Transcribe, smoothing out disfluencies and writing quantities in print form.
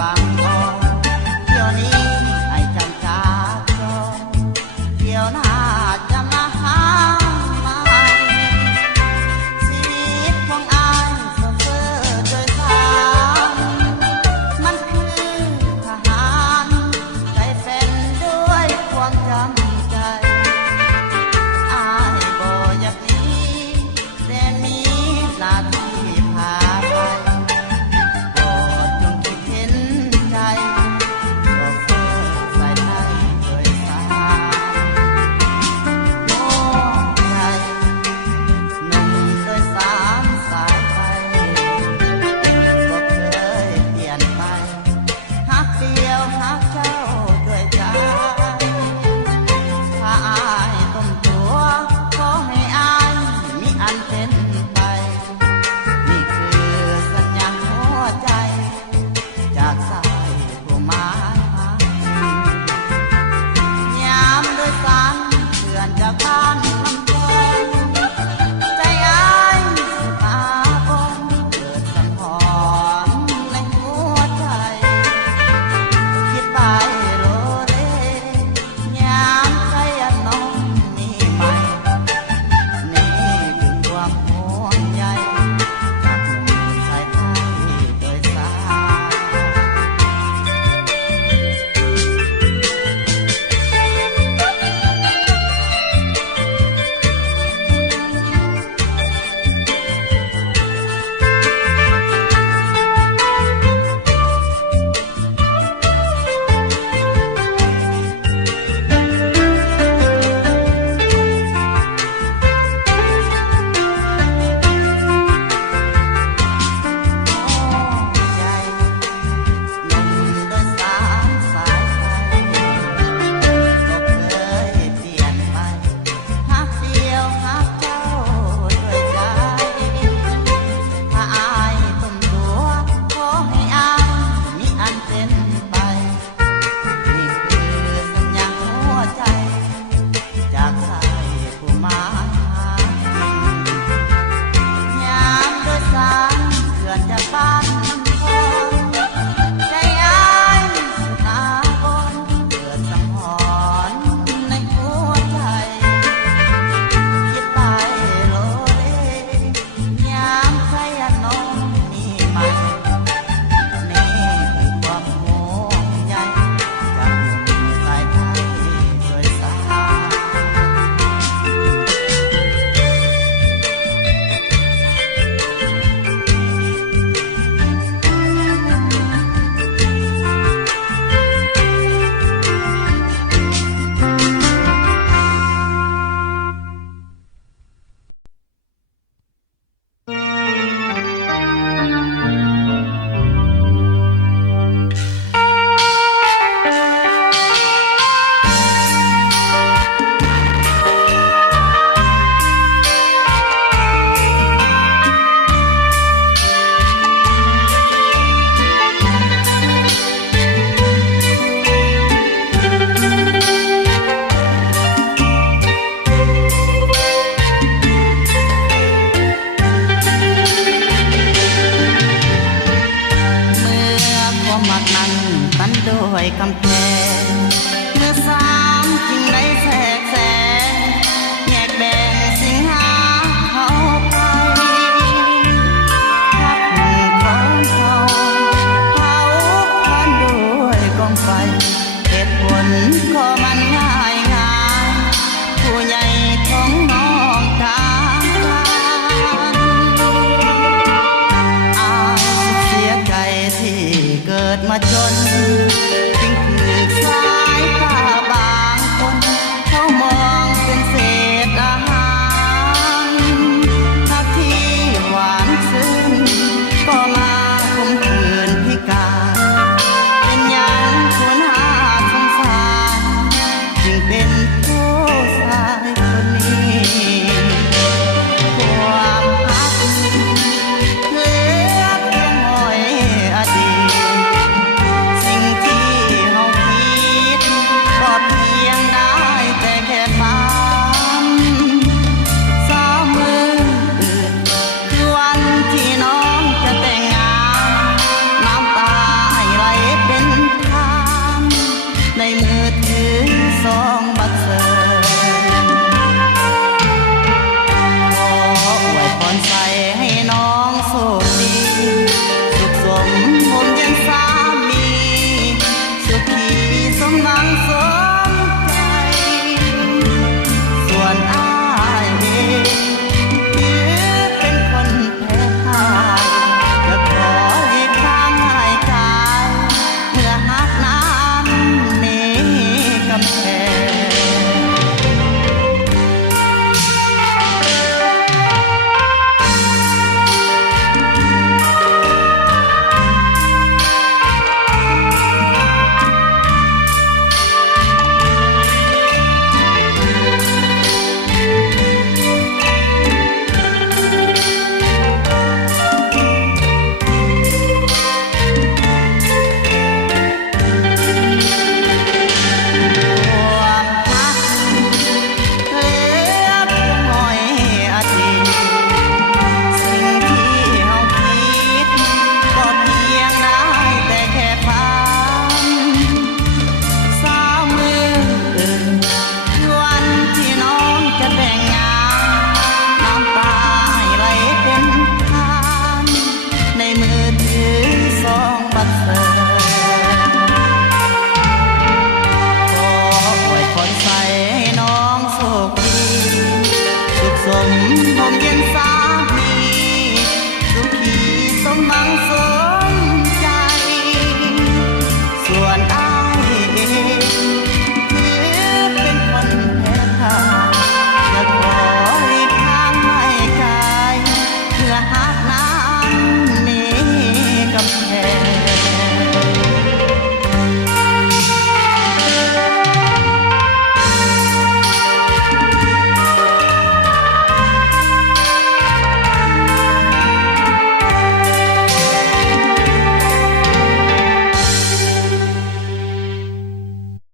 บางอ่อนเที่ยวนี้ไอ้จำจากจองเที่ยวหน้าจะมาหาใหม่ชีวิตของอ้ายเฟ้อเฟ้อโดยสารมันคือทหารใจเป็นด้วยความจำใจอ้ายบ่อยากหนีแต่มีหน้าที่พาไปโปรดจงคิดเห็นใจโชเฟอร์สายไทยโดยสารโอ้ใจหนุ่มโดยสารสายไทยบ่เคยเปลี่ยนไปฮักเดียวฮักเจ้าด้วยใจถ้าอายต้มตัวขอให้อายมีอันเป็นไปนี่คือสัญญาหัวใจจากสายผู้หมายหายามโดยสารเพื่อนจากบ้านลำพองใจอายสุภาพงเกิดสังหรณ์ในหัวใจคิดไปโลเลยามใจอันน้องมีไหมนี่คือความห่วงใยจากหนุ่มชายไทยโดยสารใจหนุ่มโดยสารสายไทยก็เคยเปลี่ยนไปฮักเดียวฮักเจ้าด้วยใจถ้าอายต้มตัวขอให้อายมีอันเป็นไปนี่คือสัญญาหัวใจจากสายผู้หมายหายามโดยสารเพื่อนจากบ้านลำพองใจอายสุดาบนเกิดสังหรณ์ในหัวใจคิดไปโลเลยามใจอันน้องมีไหมนี่คือความห่วงใยจากหนุ่มสายไทยโดยสารเมื่อความมักนั้นปันด้วยกำแพงเมื่อสามจึงได้แทรกแซงแยกแบ่งสิ่งหาเขาไปทักของเขาเขาพันด้วยกองไฟเหตุผลก็มันง่ายง่ายผู้ใหญ่ของน้องทางการอายเสียใจที่เกิดมาจน